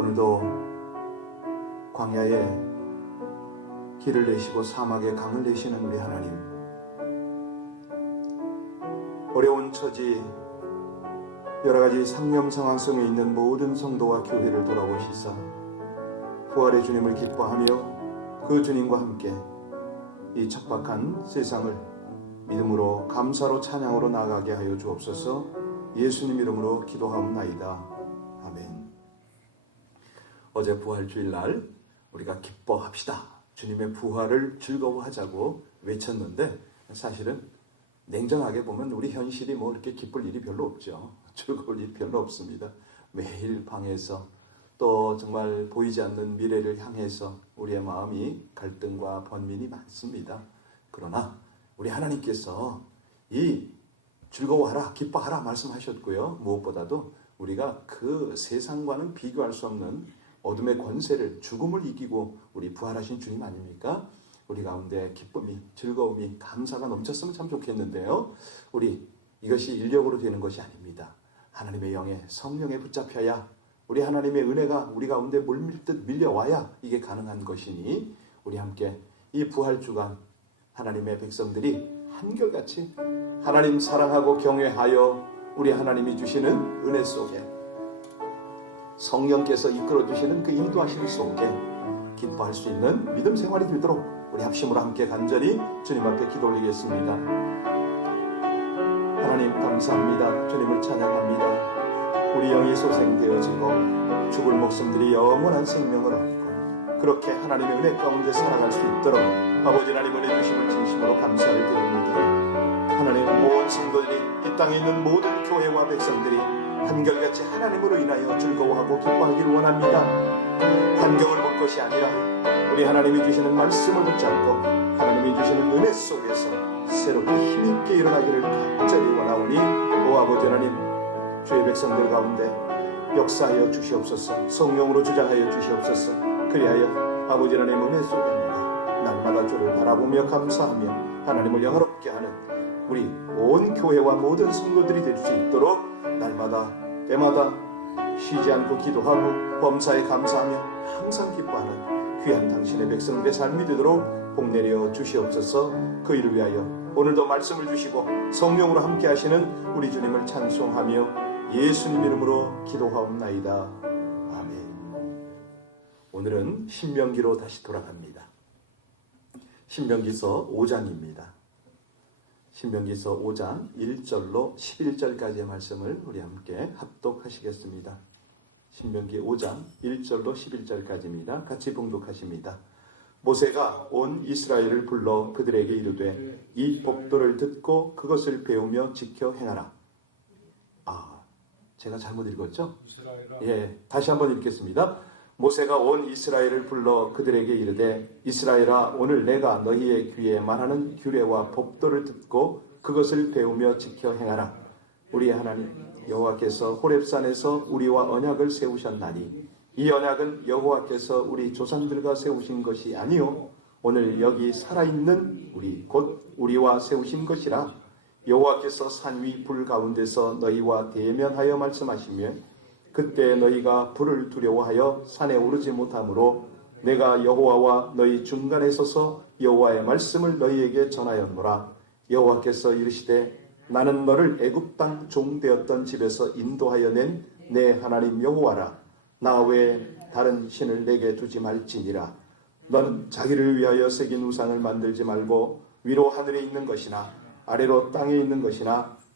오늘도 광야에 길을 내시고 사막에 강을 내시는 우리 하나님 어려운 처지 여러 가지 상념 상황 속에 있는 모든 성도와 교회를 돌아보시사 부활의 주님을 기뻐하며 그 주님과 함께 이 척박한 세상을 믿음으로 감사로 찬양으로 나가게 하여 주옵소서 예수님 이름으로 기도하옵나이다. 어제 부활 주일날 우리가 기뻐합시다. 주님의 부활을 즐거워하자고 외쳤는데 사실은 냉정하게 보면 우리 현실이 뭐 이렇게 기쁠 일이 별로 없죠. 즐거울 일이 별로 없습니다. 매일 방에서 또 정말 보이지 않는 미래를 향해서 우리의 마음이 갈등과 번민이 많습니다. 그러나 우리 하나님께서 이 즐거워하라, 기뻐하라 말씀하셨고요. 무엇보다도 우리가 그 세상과는 비교할 수 없는 어둠의 권세를 죽음을 이기고 우리 부활하신 주님 아닙니까? 우리 가운데 기쁨이, 즐거움이, 감사가 넘쳤으면 참 좋겠는데요. 우리 이것이 인력으로 되는 것이 아닙니다. 하나님의 영에 성령에 붙잡혀야 우리 하나님의 은혜가 우리 가운데 물밀듯 밀려와야 이게 가능한 것이니 우리 함께 이 부활 주간 하나님의 백성들이 한결같이 하나님 사랑하고 경외하여 우리 하나님이 주시는 은혜 속에 성령께서 이끌어 주시는 그 인도하심 속에 기뻐할 수 있는 믿음 생활이 되도록 우리 합심으로 함께 간절히 주님 앞에 기도 올리겠습니다. 하나님 감사합니다. 주님을 찬양합니다. 우리 영이 소생되어지고 죽을 목숨들이 영원한 생명을 얻고 그렇게 하나님의 은혜 가운데 살아갈 수 있도록 아버지 하나님 은혜 주심을 진심으로 감사를 드립니다. 하나님 온 성도들이 이 땅에 있는 모든 교회와 백성들이 한결같이 하나님으로 인하여 즐거워하고 기뻐하기를 원합니다. 환경을 볼 것이 아니라 우리 하나님이 주시는 말씀을 붙잡고 하나님이 주시는 은혜 속에서 새롭게 힘있게 일어나기를 간절히 원하오니 오 아버지 하나님 주의 백성들 가운데 역사하여 주시옵소서 성령으로 주장하여 주시옵소서 그리하여 아버지 하나님 은혜 속에 나가 날마다 주를 바라보며 감사하며 하나님을 영화롭게 하는 우리 온 교회와 모든 성도들이 될 수 있도록 날마다 때마다 쉬지 않고 기도하고 범사에 감사하며 항상 기뻐하는 귀한 당신의 백성들의 삶이 되도록 복 내려 주시옵소서 그 일을 위하여 오늘도 말씀을 주시고 성령으로 함께 하시는 우리 주님을 찬송하며 예수님 이름으로 기도하옵나이다. 아멘. 오늘은 신명기로 다시 돌아갑니다. 신명기서 5장입니다. 신명기서 5장 1절로 11절까지의 말씀을 우리 함께 합독하시겠습니다. 신명기 5장 1절로 11절까지입니다. 같이 봉독하십니다. 모세가 온 이스라엘을 불러 그들에게 이르되 이 법도를 듣고 그것을 배우며 지켜 행하라. 아, 제가 잘못 읽었죠? 예, 다시 한번 읽겠습니다. 모세가 온 이스라엘을 불러 그들에게 이르되 이스라엘아 오늘 내가 너희의 귀에 말하는 규례와 법도를 듣고 그것을 배우며 지켜 행하라. 우리 하나님 여호와께서 호렙산에서 우리와 언약을 세우셨나니 이 언약은 여호와께서 우리 조상들과 세우신 것이 아니요 오늘 여기 살아있는 우리 곧 우리와 세우신 것이라 여호와께서 산 위 불 가운데서 너희와 대면하여 말씀하시며 그때 너희가 불을 두려워하여 산에 오르지 못하므로 내가 여호와와 너희 중간에 서서 여호와의 말씀을 너희에게 전하였노라. 여호와께서 이르시되 나는 너를 애굽 땅 종되었던 집에서 인도하여 낸 내 하나님 여호와라. 나 외에 다른 신을 내게 두지 말지니라. 너는 자기를 위하여 새긴 우상을 만들지 말고 위로 하늘에 있는 것이나 아래로 땅에 있는 것이나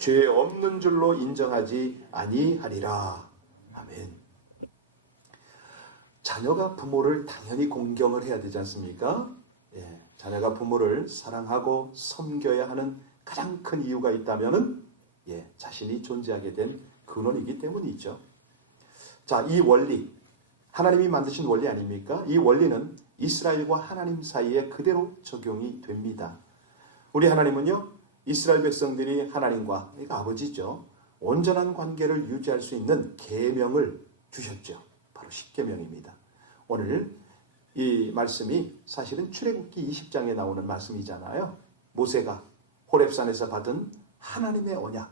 죄 없는 줄로 인정하지 아니하리라. 아멘. 자녀가 부모를 당연히 공경을 해야 되지 않습니까? 예, 자녀가 부모를 사랑하고 섬겨야 하는 가장 큰 이유가 있다면은 예, 자신이 존재하게 된 근원이기 때문이죠. 자, 이 원리 하나님이 만드신 원리 아닙니까? 이 원리는 이스라엘과 하나님 사이에 그대로 적용이 됩니다. 우리 하나님은요, 이스라엘 백성들이 하나님과, 그러니까 아버지죠, 온전한 관계를 유지할 수 있는 계명을 주셨죠. 바로 십계명입니다. 오늘 이 말씀이 사실은 출애굽기 20장에 나오는 말씀이잖아요. 모세가 호렙산에서 받은 하나님의 언약.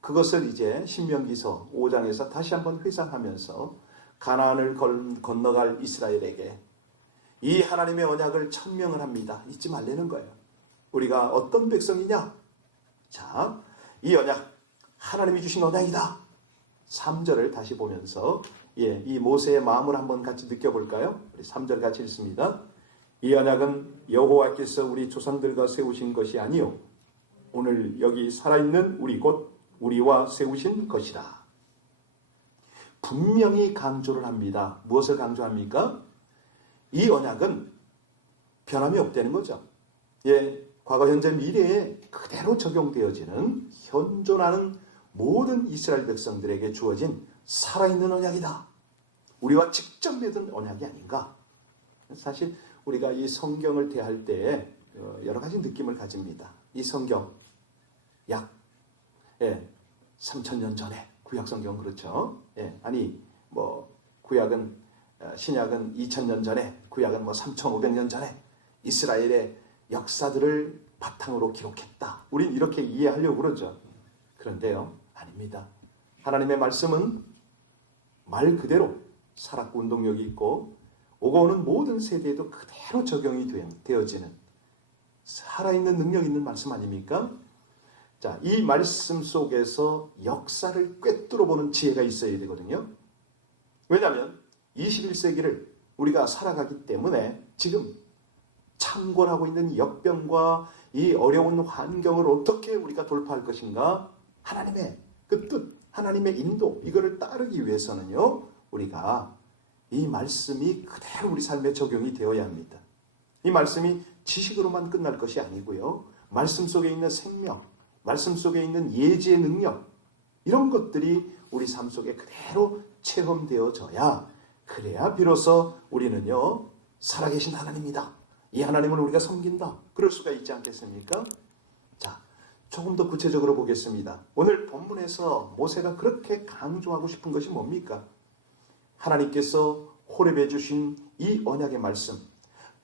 그것을 이제 신명기서 5장에서 다시 한번 회상하면서 가나안을 건너갈 이스라엘에게 이 하나님의 언약을 천명을 합니다. 잊지 말라는 거예요. 우리가 어떤 백성이냐? 자, 이 언약 하나님이 주신 언약이다. 3절을 다시 보면서 예, 이 모세의 마음을 한번 같이 느껴볼까요? 우리 3절 같이 읽습니다. 이 언약은 여호와께서 우리 조상들과 세우신 것이 아니요 오늘 여기 살아있는 우리 곧 우리와 세우신 것이라. 분명히 강조를 합니다. 무엇을 강조합니까? 이 언약은 변함이 없다는 거죠. 예, 과거, 현재, 미래에 그대로 적용되어지는 현존하는 모든 이스라엘 백성들에게 주어진 살아있는 언약이다. 우리와 직접 맺은 언약이 아닌가. 사실 우리가 이 성경을 대할 때 어, 여러 가지 느낌을 가집니다. 이 성경 약 예, 3천 년 전에 구약 성경 그렇죠. 예, 아니 뭐 구약은 어, 신약은 2000년 전에 구약은 뭐 3500년 전에 이스라엘의 역사들을 바탕으로 기록했다. 우린 이렇게 이해하려고 그러죠. 그런데요. 아닙니다. 하나님의 말씀은 말 그대로 살았고 운동력이 있고 오고 오는 모든 세대에도 그대로 적용이 되어지는 살아있는 능력 있는 말씀 아닙니까? 자, 이 말씀 속에서 역사를 꿰뚫어 보는 지혜가 있어야 되거든요. 왜냐하면 21세기를 우리가 살아가기 때문에 지금 창궐하고 있는 역병과 이 어려운 환경을 어떻게 우리가 돌파할 것인가? 하나님의 그 뜻, 하나님의 인도, 이거를 따르기 위해서는요, 우리가 이 말씀이 그대로 우리 삶에 적용이 되어야 합니다. 이 말씀이 지식으로만 끝날 것이 아니고요, 말씀 속에 있는 생명, 말씀 속에 있는 예지의 능력, 이런 것들이 우리 삶 속에 그대로 체험되어져야, 그래야 비로소 우리는요, 살아계신 하나님이다. 이 하나님을 우리가 섬긴다. 그럴 수가 있지 않겠습니까? 자, 조금 더 구체적으로 보겠습니다. 오늘 본문에서 모세가 그렇게 강조하고 싶은 것이 뭡니까? 하나님께서 호렙해 주신 이 언약의 말씀,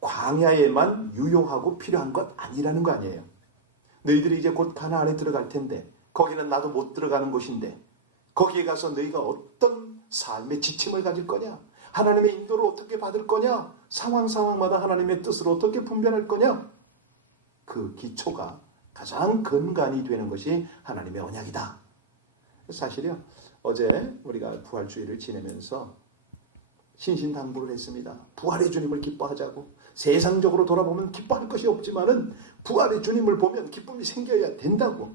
광야에만 유용하고 필요한 것 아니라는 거 아니에요. 너희들이 이제 곧 가나안에 들어갈 텐데 거기는 나도 못 들어가는 곳인데 거기에 가서 너희가 어떤 삶의 지침을 가질 거냐? 하나님의 인도를 어떻게 받을 거냐? 상황 상황마다 하나님의 뜻을 어떻게 분별할 거냐? 그 기초가 가장 근간이 되는 것이 하나님의 언약이다. 사실요. 어제 우리가 부활주의를 지내면서 신신당부를 했습니다. 부활의 주님을 기뻐하자고. 세상적으로 돌아보면 기뻐할 것이 없지만은 부활의 주님을 보면 기쁨이 생겨야 된다고.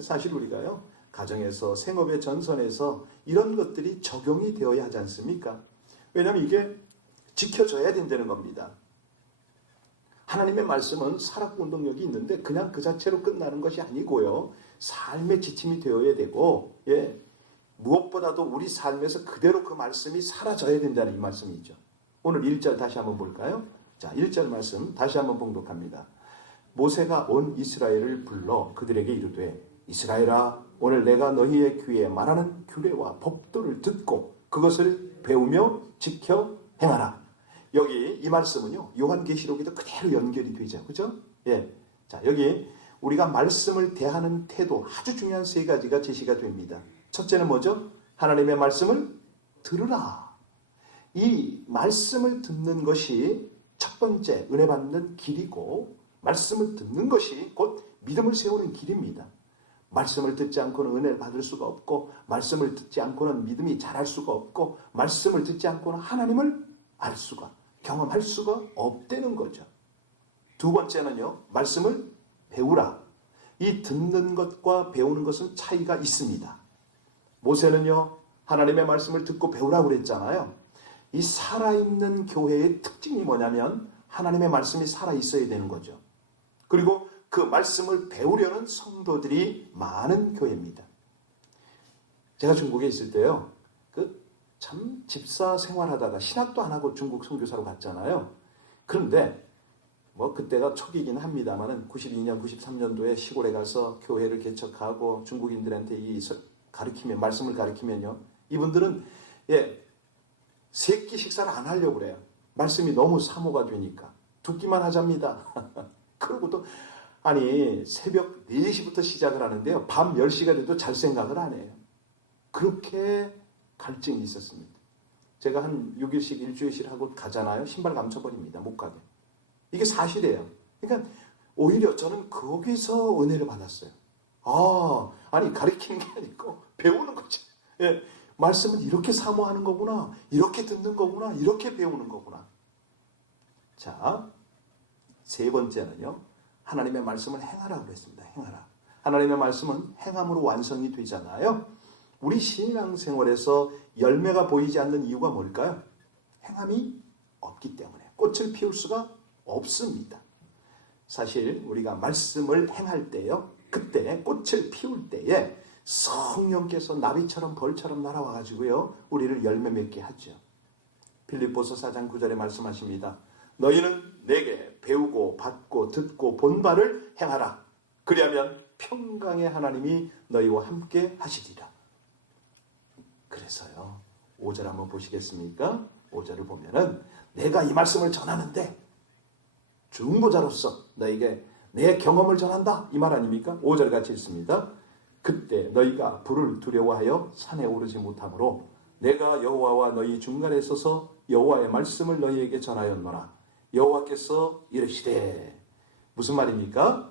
사실 우리가요. 가정에서 생업의 전선에서 이런 것들이 적용이 되어야 하지 않습니까? 왜냐하면 이게 지켜져야 된다는 겁니다. 하나님의 말씀은 살았고 운동력이 있는데 그냥 그 자체로 끝나는 것이 아니고요. 삶의 지침이 되어야 되고, 예. 무엇보다도 우리 삶에서 그대로 그 말씀이 사라져야 된다는 이 말씀이죠. 오늘 1절 다시 한번 볼까요? 자, 1절 말씀 다시 한번 봉독합니다. 모세가 온 이스라엘을 불러 그들에게 이르되 이스라엘아 오늘 내가 너희의 귀에 말하는 규례와 법도를 듣고 그것을 배우며 지켜 행하라. 여기 이 말씀은요. 요한계시록에도 그대로 연결이 되죠. 그죠? 예. 자, 여기 우리가 말씀을 대하는 태도 아주 중요한 세 가지가 제시가 됩니다. 첫째는 뭐죠? 하나님의 말씀을 들으라. 이 말씀을 듣는 것이 첫 번째 은혜 받는 길이고 말씀을 듣는 것이 곧 믿음을 세우는 길입니다. 말씀을 듣지 않고는 은혜를 받을 수가 없고 말씀을 듣지 않고는 믿음이 자랄 수가 없고 말씀을 듣지 않고는 하나님을 알 수가 경험할 수가 없다는 거죠. 두 번째는요. 말씀을 배우라. 이 듣는 것과 배우는 것은 차이가 있습니다. 모세는요. 하나님의 말씀을 듣고 배우라고 그랬잖아요. 이 살아있는 교회의 특징이 뭐냐면 하나님의 말씀이 살아있어야 되는 거죠. 그리고 그 말씀을 배우려는 성도들이 많은 교회입니다. 제가 중국에 있을 때요. 그 참 집사 생활하다가 신학도 안 하고 중국 선교사로 갔잖아요. 그런데 뭐 그때가 초기긴 합니다만은 92년, 93년도에 시골에 가서 교회를 개척하고 중국인들한테 이 가르치면 말씀을 가르치면요. 이분들은 예, 세끼 식사를 안 하려고 그래요. 말씀이 너무 사모가 되니까 두 끼만 하잡니다. 그리고 또 아니 새벽 4시부터 시작을 하는데요. 밤 10시가 돼도 잘 생각을 안 해요. 그렇게 갈증이 있었습니다. 제가 한 6일씩 일주일씩 하고 가잖아요. 신발 감춰버립니다. 못 가게. 이게 사실이에요. 그러니까 오히려 저는 거기서 은혜를 받았어요. 아, 아니 가르치는 게 아니고 배우는 거지. 예, 말씀은 이렇게 사모하는 거구나. 이렇게 듣는 거구나. 이렇게 배우는 거구나. 자, 세 번째는요. 하나님의 말씀을 행하라 그랬습니다. 행하라. 하나님의 말씀은 행함으로 완성이 되잖아요. 우리 신앙생활에서 열매가 보이지 않는 이유가 뭘까요? 행함이 없기 때문에 꽃을 피울 수가 없습니다. 사실 우리가 말씀을 행할 때요. 그때 꽃을 피울 때에 성령께서 나비처럼 벌처럼 날아와 가지고요. 우리를 열매 맺게 하죠. 빌립보서 4장 9절에 말씀하십니다. 너희는 내게 배우고 받고 듣고 본 바를 행하라. 그리하면 평강의 하나님이 너희와 함께 하시리라. 그래서요. 5절 한번 보시겠습니까? 5절을 보면은 내가 이 말씀을 전하는데 중보자로서 너에게 내 경험을 전한다. 이 말 아닙니까? 5절 같이 읽습니다. 그때 너희가 불을 두려워하여 산에 오르지 못하므로 내가 여호와와 너희 중간에 서서 여호와의 말씀을 너희에게 전하였노라. 여호와께서 이르시되 무슨 말입니까?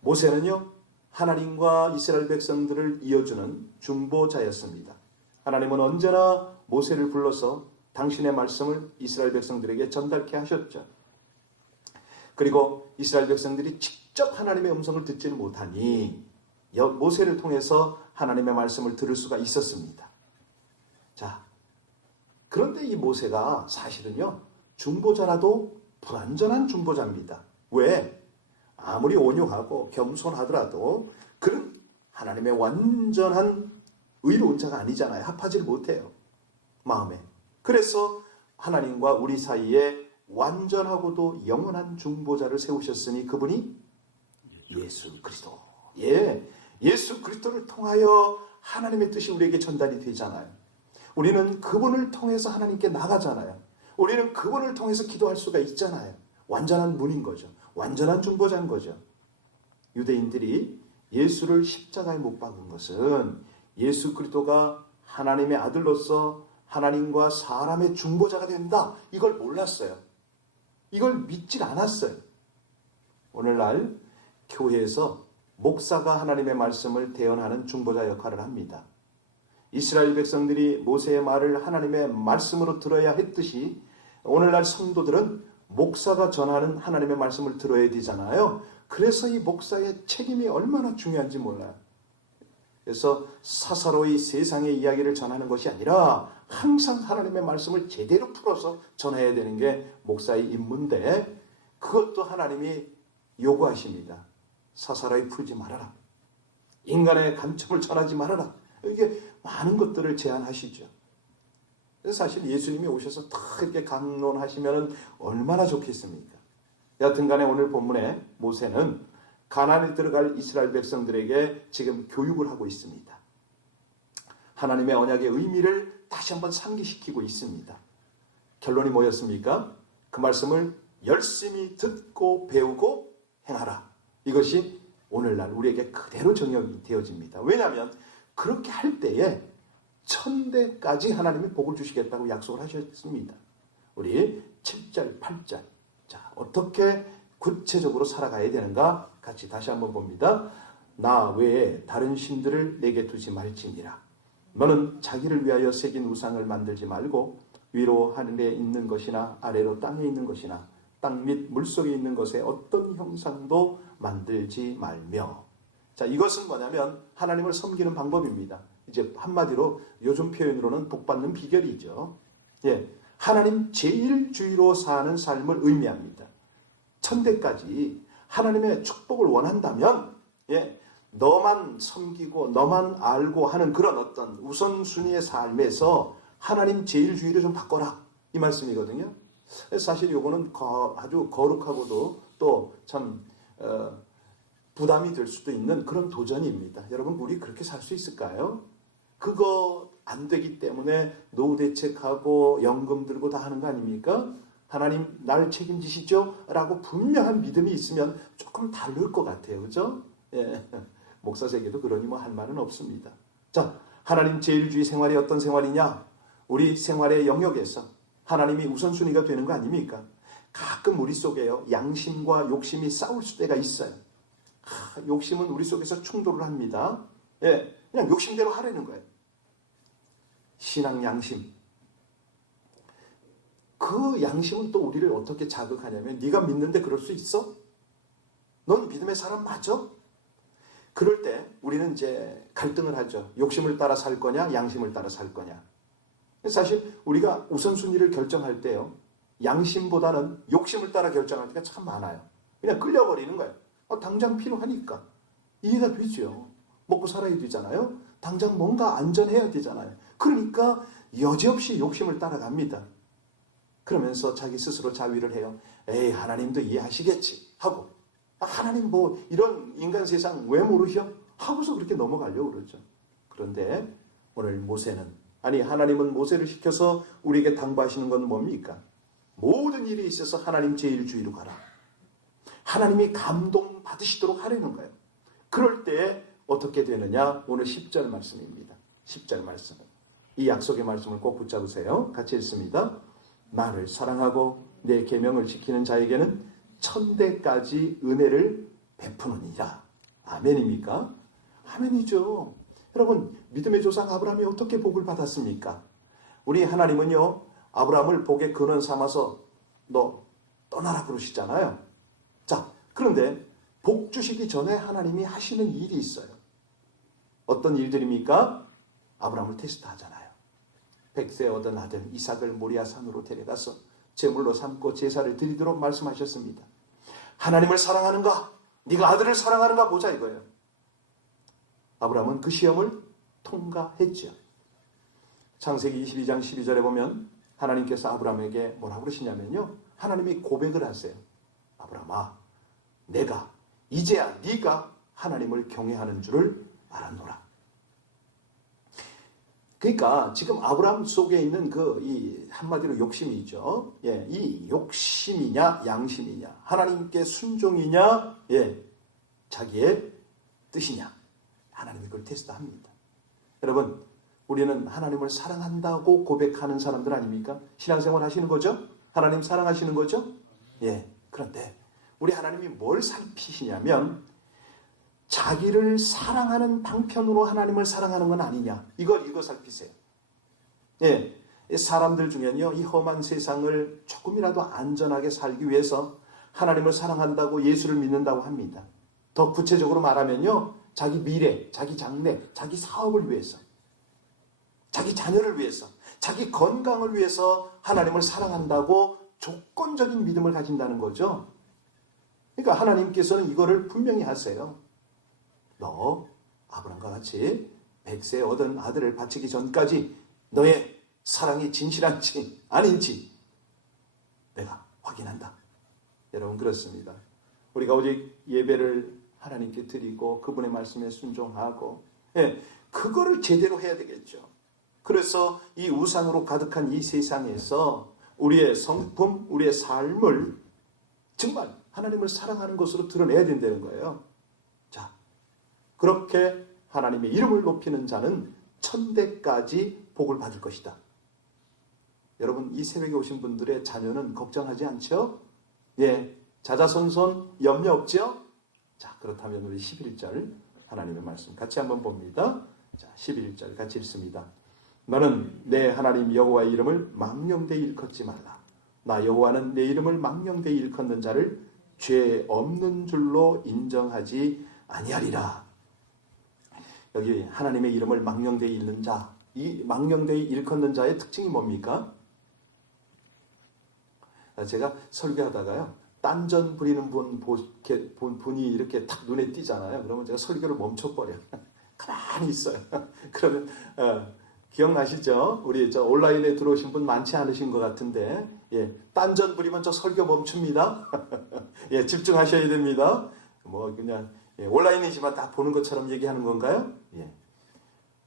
모세는요 하나님과 이스라엘 백성들을 이어주는 중보자였습니다. 하나님은 언제나 모세를 불러서 당신의 말씀을 이스라엘 백성들에게 전달케 하셨죠. 그리고 이스라엘 백성들이 직접 하나님의 음성을 듣지는 못하니 모세를 통해서 하나님의 말씀을 들을 수가 있었습니다. 자, 그런데 이 모세가 사실은요, 중보자라도 불완전한 중보자입니다. 왜? 아무리 온유하고 겸손하더라도 그는 하나님의 완전한 의로운 자가 아니잖아요. 합하지를 못해요. 마음에. 그래서 하나님과 우리 사이에 완전하고도 영원한 중보자를 세우셨으니 그분이 예수 그리스도. 예. 예수 그리스도를 통하여 하나님의 뜻이 우리에게 전달이 되잖아요. 우리는 그분을 통해서 하나님께 나가잖아요. 우리는 그분을 통해서 기도할 수가 있잖아요. 완전한 문인 거죠. 완전한 중보자인 거죠. 유대인들이 예수를 십자가에 못 박은 것은 예수 그리스도가 하나님의 아들로서 하나님과 사람의 중보자가 된다. 이걸 몰랐어요. 이걸 믿질 않았어요. 오늘날 교회에서 목사가 하나님의 말씀을 대언하는 중보자 역할을 합니다. 이스라엘 백성들이 모세의 말을 하나님의 말씀으로 들어야 했듯이 오늘날 성도들은 목사가 전하는 하나님의 말씀을 들어야 되잖아요. 그래서 이 목사의 책임이 얼마나 중요한지 몰라요. 그래서 사사로이 세상의 이야기를 전하는 것이 아니라 항상 하나님의 말씀을 제대로 풀어서 전해야 되는 게 목사의 임무인데 그것도 하나님이 요구하십니다. 사사로이 풀지 말아라. 인간의 간첩을 전하지 말아라. 이게 많은 것들을 제안하시죠. 사실 예수님이 오셔서 다 이렇게 강론하시면 얼마나 좋겠습니까? 여하튼 간에 오늘 본문에 모세는 가나안에 들어갈 이스라엘 백성들에게 지금 교육을 하고 있습니다. 하나님의 언약의 의미를 다시 한번 상기시키고 있습니다. 결론이 뭐였습니까? 그 말씀을 열심히 듣고 배우고 행하라. 이것이 오늘날 우리에게 그대로 정역이 되어집니다. 왜냐하면 그렇게 할 때에 천대까지 하나님이 복을 주시겠다고 약속을 하셨습니다. 우리 7절, 8절. 자, 어떻게 구체적으로 살아가야 되는가 같이 다시 한번 봅니다. 나 외에 다른 신들을 내게 두지 말지니라. 너는 자기를 위하여 새긴 우상을 만들지 말고 위로 하늘에 있는 것이나 아래로 땅에 있는 것이나 땅 및 물속에 있는 것에 어떤 형상도 만들지 말며. 자, 이것은 뭐냐면 하나님을 섬기는 방법입니다. 이제 한마디로 요즘 표현으로는 복받는 비결이죠. 예. 하나님 제일주의로 사는 삶을 의미합니다. 천대까지 하나님의 축복을 원한다면, 예. 너만 섬기고 너만 알고 하는 그런 어떤 우선순위의 삶에서 하나님 제일주의를 좀 바꿔라. 이 말씀이거든요. 사실 요거는 거- 아주 거룩하고도 또참 어, 부담이 될 수도 있는 그런 도전입니다. 여러분 우리 그렇게 살 수 있을까요? 그거 안 되기 때문에 노후 대책하고 연금 들고 다 하는 거 아닙니까? 하나님 날 책임지시죠? 라고 분명한 믿음이 있으면 조금 다를 것 같아요. 그죠? 예. 목사 세계도 그러니 뭐 할 말은 없습니다. 자, 하나님 제일주의 생활이 어떤 생활이냐? 우리 생활의 영역에서 하나님이 우선순위가 되는 거 아닙니까? 가끔 우리 속에요. 양심과 욕심이 싸울 때가 있어요. 아, 욕심은 우리 속에서 충돌을 합니다. 예, 그냥 욕심대로 하려는 거예요. 신앙 양심. 그 양심은 또 우리를 어떻게 자극하냐면 네가 믿는데 그럴 수 있어? 넌 믿음의 사람 맞아? 그럴 때 우리는 이제 갈등을 하죠. 욕심을 따라 살 거냐, 양심을 따라 살 거냐. 사실 우리가 우선순위를 결정할 때요. 양심보다는 욕심을 따라 결정할 때가 참 많아요. 그냥 끌려버리는 거예요. 어, 당장 필요하니까. 이해가 되죠. 먹고 살아야 되잖아요. 당장 뭔가 안전해야 되잖아요. 그러니까 여지없이 욕심을 따라갑니다. 그러면서 자기 스스로 자위를 해요. 에이, 하나님도 이해하시겠지. 하고. 아, 하나님 뭐 이런 인간 세상 왜 모르셔? 하고서 그렇게 넘어가려고 그러죠. 그런데 오늘 모세는 아니 하나님은 모세를 시켜서 우리에게 당부하시는 건 뭡니까? 모든 일에 있어서 하나님 제일주의로 가라. 하나님이 감동 받으시도록 하려는 거예요. 그럴 때 어떻게 되느냐? 오늘 10절 말씀입니다. 10절 말씀. 이 약속의 말씀을 꼭 붙잡으세요. 같이 읽습니다. 나를 사랑하고 내 계명을 지키는 자에게는 천대까지 은혜를 베푸느니라. 아멘입니까? 아멘이죠. 여러분, 믿음의 조상 아브라함이 어떻게 복을 받았습니까? 우리 하나님은요, 아브라함을 복의 근원 삼아서 너 떠나라 그러시잖아요. 자, 그런데 복 주시기 전에 하나님이 하시는 일이 있어요. 어떤 일들입니까? 아브라함을 테스트 하잖아요. 백세 얻은 아들 이삭을 모리아 산으로 데려가서 제물로 삼고 제사를 드리도록 말씀하셨습니다. 하나님을 사랑하는가? 네가 아들을 사랑하는가 보자 이거예요. 아브라함은 그 시험을 통과했죠. 창세기 22장 12절에 보면 하나님께서 아브라함에게 뭐라고 그러시냐면요. 하나님이 고백을 하세요. 아브라함아, 내가 이제야 네가 하나님을 경외하는 줄을 알았노라. 그러니까 지금 아브라함 속에 있는 그 이 한마디로 욕심이죠. 예, 이 욕심이냐 양심이냐 하나님께 순종이냐 예, 자기의 뜻이냐 하나님이 그걸 테스트합니다. 여러분 우리는 하나님을 사랑한다고 고백하는 사람들 아닙니까? 신앙생활 하시는 거죠? 하나님 사랑하시는 거죠? 예. 그런데 우리 하나님이 뭘 살피시냐면 자기를 사랑하는 방편으로 하나님을 사랑하는 건 아니냐. 이걸 이거 살피세요. 예. 사람들 중에는요, 이 험한 세상을 조금이라도 안전하게 살기 위해서 하나님을 사랑한다고 예수를 믿는다고 합니다. 더 구체적으로 말하면요, 자기 미래, 자기 장래, 자기 사업을 위해서, 자기 자녀를 위해서, 자기 건강을 위해서 하나님을 사랑한다고 조건적인 믿음을 가진다는 거죠. 그러니까 하나님께서는 이거를 분명히 하세요. 너 아브람과 같이 백세 얻은 아들을 바치기 전까지 너의 사랑이 진실한지 아닌지 내가 확인한다. 여러분 그렇습니다. 우리가 오직 예배를 하나님께 드리고 그분의 말씀에 순종하고 예, 그거를 제대로 해야 되겠죠. 그래서 이 우상으로 가득한 이 세상에서 우리의 성품, 우리의 삶을 정말 하나님을 사랑하는 것으로 드러내야 된다는 거예요. 자, 그렇게 하나님의 이름을 높이는 자는 천대까지 복을 받을 것이다. 여러분, 이 새벽에 오신 분들의 자녀는 걱정하지 않죠? 예, 자자손손 염려 없죠? 자, 그렇다면 우리 11절 하나님의 말씀 같이 한번 봅니다. 자, 11절 같이 읽습니다. 너는 내 하나님 여호와의 이름을 망령되이 일컫지 말라. 나 여호와는 내 이름을 망령되이 일컫는 자를 죄 없는 줄로 인정하지 아니하리라. 여기 하나님의 이름을 망령되이 읽는 자, 이 망령되이 일컫는 자의 특징이 뭡니까? 제가 설교하다가요. 딴전 부리는 분, 분이 이렇게 탁 눈에 띄잖아요. 그러면 제가 설교를 멈춰버려요. 가만히 있어요. 그러면, 어, 기억나시죠? 우리 저 온라인에 들어오신 분 많지 않으신 것 같은데, 예, 딴전 부리면 저 설교 멈춥니다. 예, 집중하셔야 됩니다. 뭐, 그냥, 예, 온라인이지만 다 보는 것처럼 얘기하는 건가요? 예.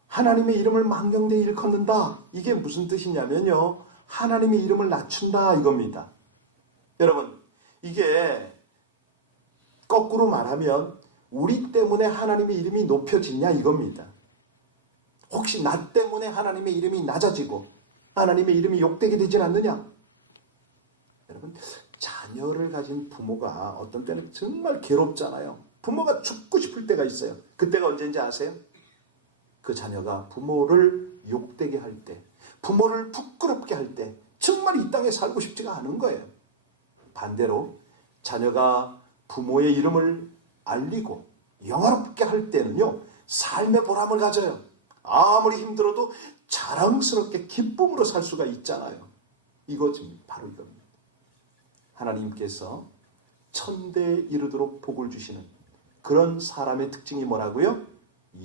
하나님의 이름을 망령되이 일컫는다. 이게 무슨 뜻이냐면요. 하나님의 이름을 낮춘다 이겁니다. 여러분, 이게 거꾸로 말하면 우리 때문에 하나님의 이름이 높여지냐 이겁니다. 혹시 나 때문에 하나님의 이름이 낮아지고 하나님의 이름이 욕되게 되진 않느냐? 여러분, 자녀를 가진 부모가 어떤 때는 정말 괴롭잖아요. 부모가 죽고 싶을 때가 있어요. 그때가 언제인지 아세요? 그 자녀가 부모를 욕되게 할 때, 부모를 부끄럽게 할 때, 정말 이 땅에 살고 싶지가 않은 거예요. 반대로 자녀가 부모의 이름을 알리고 영화롭게 할 때는요, 삶의 보람을 가져요. 아무리 힘들어도 자랑스럽게 기쁨으로 살 수가 있잖아요. 지금 바로 이겁니다. 하나님께서 천대에 이르도록 복을 주시는 그런 사람의 특징이 뭐라고요?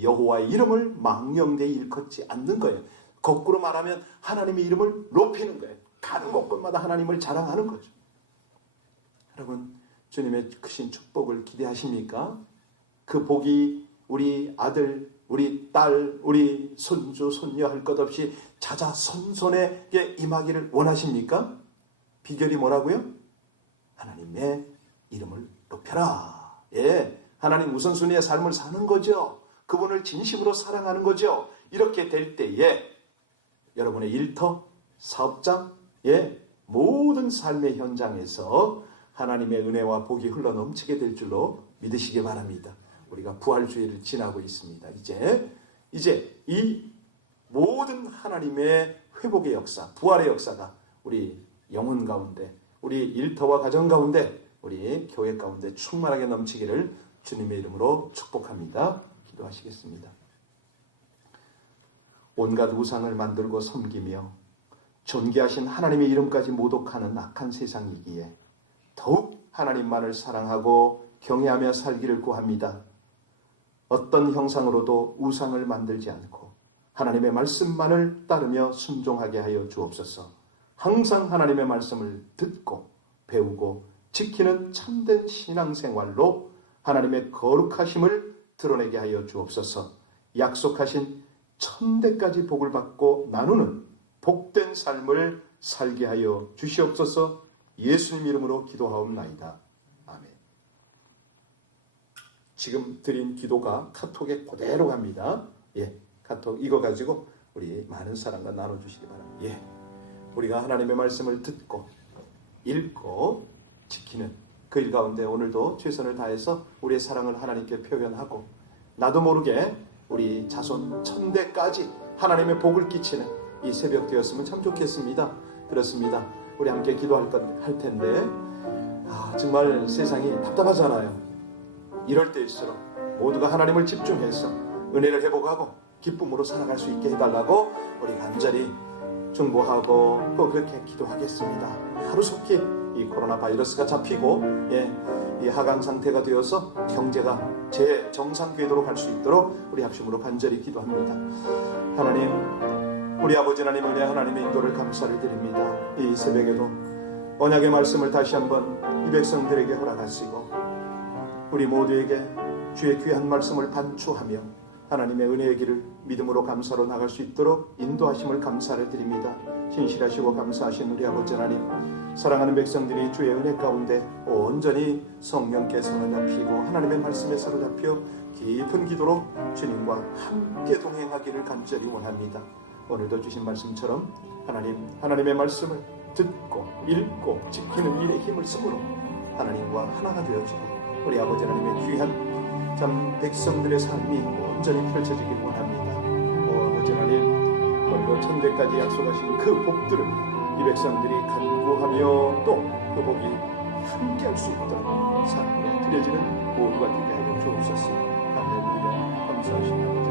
여호와의 이름을 망령되이 일컫지 않는 거예요. 거꾸로 말하면 하나님의 이름을 높이는 거예요. 가는 곳곳마다 하나님을 자랑하는 거죠. 여러분, 주님의 크신 축복을 기대하십니까? 그 복이 우리 아들, 우리 딸, 우리 손주, 손녀 할 것 없이 자자 손손에게 임하기를 원하십니까? 비결이 뭐라고요? 하나님의 이름을 높여라. 예, 하나님 우선순위의 삶을 사는 거죠. 그분을 진심으로 사랑하는 거죠. 이렇게 될 때에 여러분의 일터, 사업장, 예, 모든 삶의 현장에서 하나님의 은혜와 복이 흘러 넘치게 될 줄로 믿으시기 바랍니다. 우리가 부활주의를 지나고 있습니다. 이제 이제 이 모든 하나님의 회복의 역사, 부활의 역사가 우리 영혼 가운데, 우리 일터와 가정 가운데, 우리 교회 가운데 충만하게 넘치기를 주님의 이름으로 축복합니다. 기도하시겠습니다. 온갖 우상을 만들고 섬기며 존귀하신 하나님의 이름까지 모독하는 악한 세상이기에 더욱 하나님만을 사랑하고 경외하며 살기를 구합니다. 어떤 형상으로도 우상을 만들지 않고 하나님의 말씀만을 따르며 순종하게 하여 주옵소서. 항상 하나님의 말씀을 듣고 배우고 지키는 참된 신앙생활로 하나님의 거룩하심을 드러내게 하여 주옵소서. 약속하신 천대까지 복을 받고 나누는 복된 삶을 살게 하여 주시옵소서. 예수님 이름으로 기도하옵나이다. 아멘. 지금 드린 기도가 카톡에 그대로 갑니다. 예, 카톡 이거 가지고 우리 많은 사람과 나눠주시기 바랍니다. 예, 우리가 하나님의 말씀을 듣고 읽고 지키는 그 일 가운데 오늘도 최선을 다해서 우리의 사랑을 하나님께 표현하고 나도 모르게 우리 자손 천대까지 하나님의 복을 끼치는 이 새벽 되었으면 참 좋겠습니다. 그렇습니다. 우리 함께 기도할 것할 텐데 아, 정말 세상이 답답하잖아요. 이럴 때일수록 모두가 하나님을 집중해서 은혜를 회복하고 기쁨으로 살아갈 수 있게 해달라고 우리 간절히 중보하고 또 그렇게 기도하겠습니다. 하루속히 이 코로나 바이러스가 잡히고 예, 이 하강 상태가 되어서 경제가 제 정상 궤도로 갈 수 있도록 우리 합심으로 간절히 기도합니다. 하나님, 우리 아버지 하나님 은혜 하나님의 인도를 감사를 드립니다. 이 새벽에도 언약의 말씀을 다시 한번 이 백성들에게 허락하시고 우리 모두에게 주의 귀한 말씀을 반추하며 하나님의 은혜의 길을 믿음으로 감사로 나갈 수 있도록 인도하심을 감사를 드립니다. 신실하시고 감사하신 우리 아버지 하나님 사랑하는 백성들이 주의 은혜 가운데 온전히 성령께 사로잡히고 하나님의 말씀에 사로잡혀 깊은 기도로 주님과 함께 동행하기를 간절히 원합니다. 오늘도 주신 말씀처럼 하나님 하나님의 말씀을 듣고 읽고 지키는 일에 힘을 쓰므로 하나님과 하나가 되어지고 우리 아버지 하나님의 귀한 참 백성들의 삶이 온전히 펼쳐지길 원합니다. 오, 아버지 하나님 오늘도 천대까지 약속하신 그 복들을 이 백성들이 간구하며 또 그 복이 함께할 수 있도록 삶으로 드려지는 모두가 되게 하여 주옵소서. 할렐루야 감사합니다.